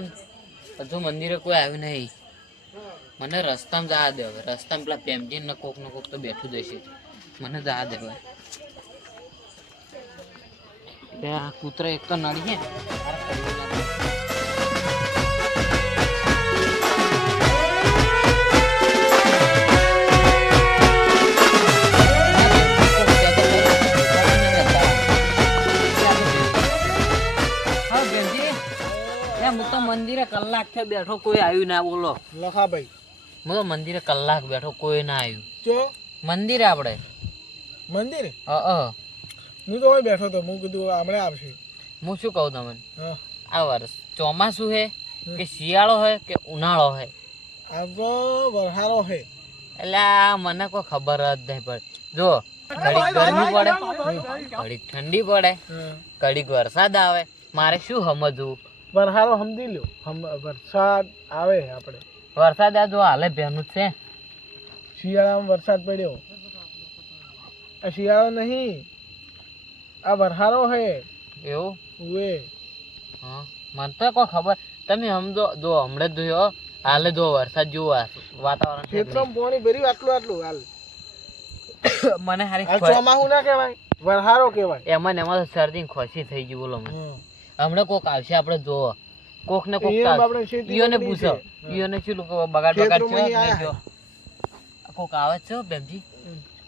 ને બધું મંદિરે કોઈ આવ્યું નહીં. મને રસ્તામાં જવા દે હવે. રસ્તામાં પેલા પેમજીન કોક ને કોક તો બેઠું જશે મને જવા દે હવે. કૂતરા એક તો નડી છે કલાક બેઠો કોઈ આવ્યું ના બોલો. લખા ભાઈ હું તો મંદિરે કલાક બેઠો કોઈ ના આવ્યું. જો મંદિરે આપણે? મંદિર? અ અ. હું તો અહીં બેઠો તો હું કીધું આપણે આવશે. હું શું કહું તમને? આ વર્ષ ચોમાસું હે કે શિયાળો હે કે ઉનાળો હે? આ તો વરસાળો છે એટલે આ મને કોઈ ખબર જ નહીં પડે. જો ઘડીક ગરમી પડે ઘડીક ઠંડી પડે ઘડીક વરસાદ આવે. મારે શું સમજવું? વરસારો સમજી લો હમ- વરસાદ આવે આપણે. વરસાદ આ જો હાલે ભેનું જ છે. શિયાળામાં વરસાદ પડ્યો. આ શિયાળો નહીં. આ વરસારો હે એવું? ઉએ હા. મને તો કોઈ ખબર. તમે સમજો જો હમણાં જ જોયો હાલે જો વરસાદ જેવું વાતાવરણ ખેતરમાં પાણી ભર્યું આટલું આટલું હાલ. મને હારી ચોમાસું ના કહેવાય વરહારો કહેવાય. એમાં એમાં તો શરદી ને ખોસી થઈ ગયું બોલો મને. હમણાં કોક આવશે આપણે જોવો. કોક ને કોક ઈયોને પૂછો. છે. ઈયોને શું લોકો બગાડ બગાડ. આ કોક આવે છે હો, બેનજી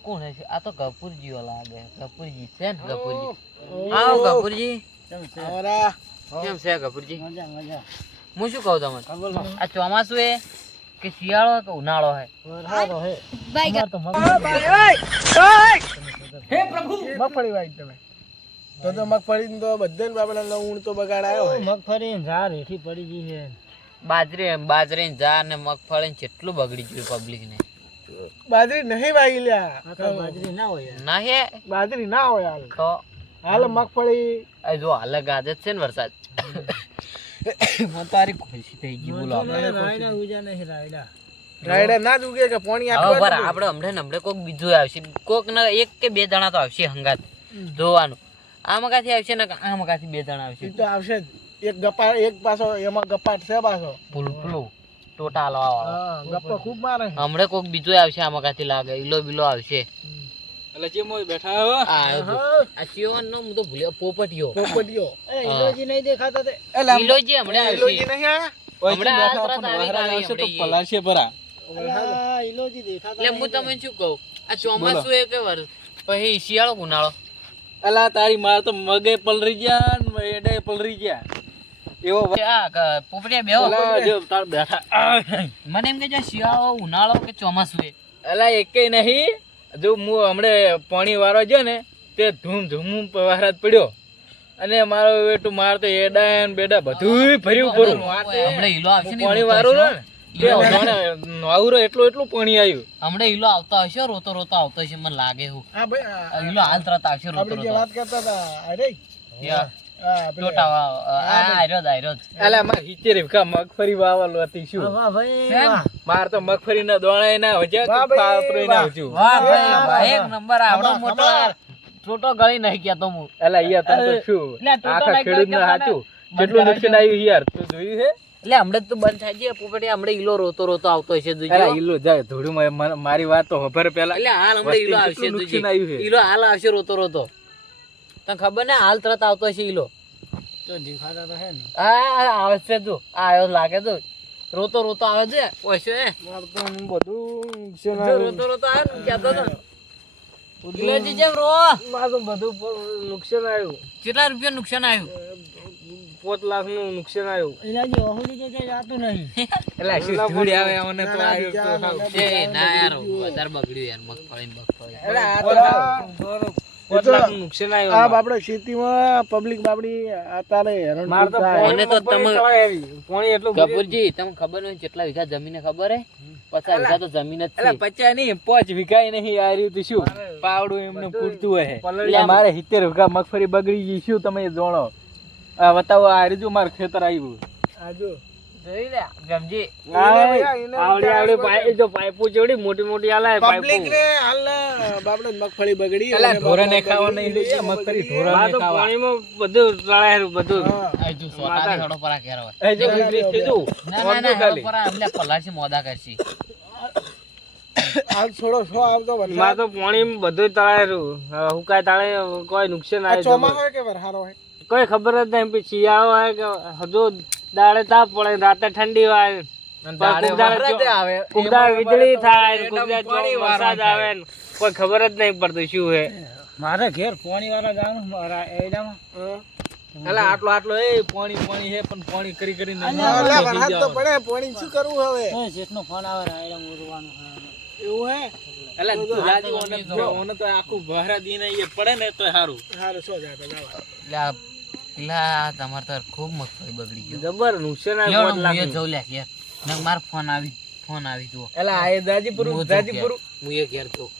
કોણ છે આ તો ગફુરજીઓ લાગે. ગપુરજી છે ને ગપુરજી આવો ગપુરજી કેમ છે? ગપુરજી હું શું કહું તમને? આ ચોમાસું એ કે શિયાળો કે ઉનાળો હે હે પ્રભુ. મગફળી મગફળી તમે. તો તો મગફળી તો બધાને આપણે ઊણ તો બગાડ આવ્યો હોય. મગફળી ઝાર હેઠી પડી ગઈ છે. બાજરી બાજરી ઝાર ને મગફળી ને જેટલું બગડી ગયું પબ્લિક ને બાજરી નહીં વાગી લ્યા. બાજરી ના હોય ના હે. બાજરી ના હોય હાલ. તો હાલ મગફળી. એ જો હાલ ગાજે છે ને વરસાદ. તારી ખુશી થઈ ગઈ બોલો રાયડા ઉજા નહીં રાયડા. રાયડા ના જ ઉગે કે પાણી હવે આટલું બરા આટલું? આપણે હમણાં કોક બીજું આવશે. કોક ને એક કે બે જણા તો આવશે હંગાત જોવાનું. આ મકાથી આવશે ને આ મકાથી બે જણા આવશે? તો આવશે જ. એક ગપા એક પાછો એમાં ગપાટ છે પાછો. પુલું ટોટા હાલવા વાળો ગપ્પા ખૂબ મારે હમણાં કોક બીજો આવશે આ મકાથી લાગે. ઈલો બીલો આવશે. એટલે જે મોય બેઠા હો. આ આવ્યો જો. આ ચિયોન નો હું તો ભૂલ્યો. પોપટીયો પોપટીઓ. એ ઇલોજી નહીં દેખાતા તે. ઈલોજી હમણાં નહીં? હમણાં આ તરત આવી દેખાતા એટલે હું તમને શું કહું? આ ચોમાસું એ કે વર્ષ પછી શિયાળો ઉનાળો. અલા તારી માર તો મગે પલરી ગયા ને એડે પલરી ગયા એવો આ પોપટીયા બેહો જો તાર બેઠા મને એમ કે જો શિયાળો ઉનાળો કે ચોમાસું એ અલા એકેય નહીં જો હું હમણે પાણી વાળો ગયો ને તે ધૂમ ધૂમ વરસાદ પડ્યો અને મારો બેટું માર તો એડા ને બેડા બધું ભર્યું કરું હમણે હિલો આવશે ને પાણી વાળું ને જાણે એટલું એટલું પાણી આવ્યું. હમણાં ઈલો આવતો હશે રોતો રોતો આવતો હશે મને લાગે એવું. હા ભાઈ આ- આ ઈલો હાલ તરત આવશે રોતો રોતો. વાત કરતા હતા અરે યા, હા પેલે. ટોટા વાવ. આ આયરો જ, આયરો જ. અલા માર હિચે રેવકા મગફળી વાવલ હતી શું? શેમ? માર તો મગફળી ના દોણા ના નંબર આવડો મોટો હમણાં. ગળી નહીં ગયા હું. તો શું? આખા ખેડૂત ને સાચું કેટલું નુકસાન આવ્યું યાર? તું જોયું છે? એટલે હમણાં તો બંધ થાય છે પોપટી હમણાં ઈલો રોતો રોતો આવતો હશે. અલા ઈલો જાય થોડું મારી- વાત તો ખબર પેલા એટલે હાલ હમણાં ઈલો આવશે છે. ઈલો હાલ આવશે રોતો રોતો. તને ખબર ને હાલ તરત આવતો હશે ઈલો. તો દેખાતા તો હે ને. આ આવશે આવે જો આ આવ્યો લાગે તો. રોતો રોતો આવે છે ઓછો એ બધું રોતો રોતો આવે ને કહેતો તો. ઈલોજી જેમ રો. મારું બધું નુકસાન આવ્યું. કેટલા રૂપિયા નુકસાન આવ્યું? પાંચ લાખનું નુકસાન આવ્યું. ઓહુલી જાતું નહીં. એટલે શું આવે અમને તો આવ્યું તો ના, સાવ. ના, એ ના યાર વધારે બગડ્યું યાર મગફળી મગફળી. અલા, આ તો પાંચ પાંચ લાખનું નુકસાન આવ્યું આ બાપડે ખેતીમાં પબ્લિક બાપડી અત્યારે હેરાન માર તો મને તો તમે પાણી એટલું કપૂરજી તમને ખબર હોય કેટલા વીઘા જમીન ખબર હે? પચાસ વીઘા તો જમીન જ છે. પચાસ નહીં પાંચ વીઘા નહીં આ રહ્યું તો શું? પાવડું એમને પૂરતું હોય મારે સિત્તેર વીઘા મગફળી બગડી ગઈ શું તમે જાણો? આ બતાવો આ રીજુ માર ખેતર આવ્યું આજો. જો જોઈ લે ગમજી. આવડી આવડી પાઈ જો પાઈપો જેવડી મોટી મોટી આલે પબ્લિક રે હાલ બાપડે મગફળી બગડી અલા ઢોરા ને ખાવા. નહીં દઈએ મગફળી ઢોરા ને તો ખાવા. પાણીમાં બધું તળાયેલું બધું. હા. સોતા ઘડો પરા કેરો એ જો વિપરીત ના ના ના. પરા અમને પલાસી મોદા કરશી. હાલ થોડો શો આવતો માં વરસાદ. તો પાણી બધું તળાયરું હુકાય તાળે કોઈ નુકસાન આવે ચોમાસું હોય કે વરસાદ હોય? કોઈ ખબર જ નહીં પછી શિયાળો હોય કે હજુ દાડે તાપ પડે રાતે ઠંડી હોય અને દાડે કોક દાડે વરસાદ ચો- આવે. કોક દાડે વીજળી થાય એના કોક દાડે પાણી ચો- વરસાદ આવે કોઈ ખબર જ નહીં પડતું શું હે. મારે ઘેર પાણી વાળા જવાનું મારા એડામાં. અલા આટલો આટલો એ પાણી પાણી હે પણ પાણી કરી તો પડે પાણી શું કરવું હવે? એવું હે? અલા તું જાજી ઓને તો આખું બહારા દીને એ પડે ને તો સારું હારું સો જાતો જાવા. એટલે આ તમારે તો ખૂબ મગફળી બગડી ગયો. જબર નુકસાન આવે લ્યો, પાંચ હું લાખ એ જઉં લે યાર નક માર ફોન આવી ફોન આવી જુઓ. એલા આ દાજીપુર દાજીપુર. હું એ ઘેર તો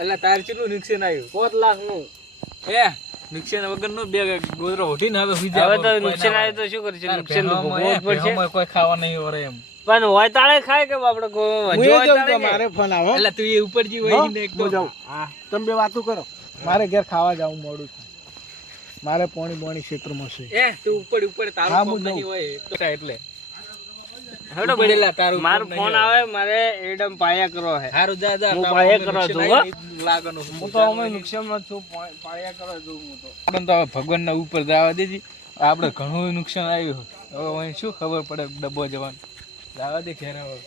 એલા તાર કેટલું નુકસાન આવ્યું? પાંચ લાખનું. એ નુકસાન વગર નો બે ગોદરો ઉઠીને હવે સુઈ હવે તો નુકસાન આવે તો શું કરશે? નુકસાન તો ભોગવવું પડશે. કોઈ ખાવા નહીં વરે એમ. પણ હોય તાળે ખાય કે આપણે કોઈ મારે ફોન આવો. એટલે તું એ ઉપર જી હોય ને એક તો. જાઉં. હા. તમે બે વાતો કરો. મારે ઘેર ખાવા જાવું મોડું છે. મારે પોણી પોણી ક્ષેત્રમાં છે. એ તું ઉપર ઉપર તારું હું કોમ નહીં હોય તો એટલે. હેડો બડેલા તારું મારો ફોન આવે મારે એડમ પાયા કરો હે. હારું જા જા હું પાયા કરો છું હો. લાગનો હું તો અમે નુકસાનમાં છું પાયા કરો છું હું તો. આપણે તો ભગવાનના ઉપર જવા દેજી. આપણે ઘણું નુકસાન આવ્યું. હવે અહીં શું ખબર પડે ડબ્બો જવાનું. જવા દે ઘેર હવે.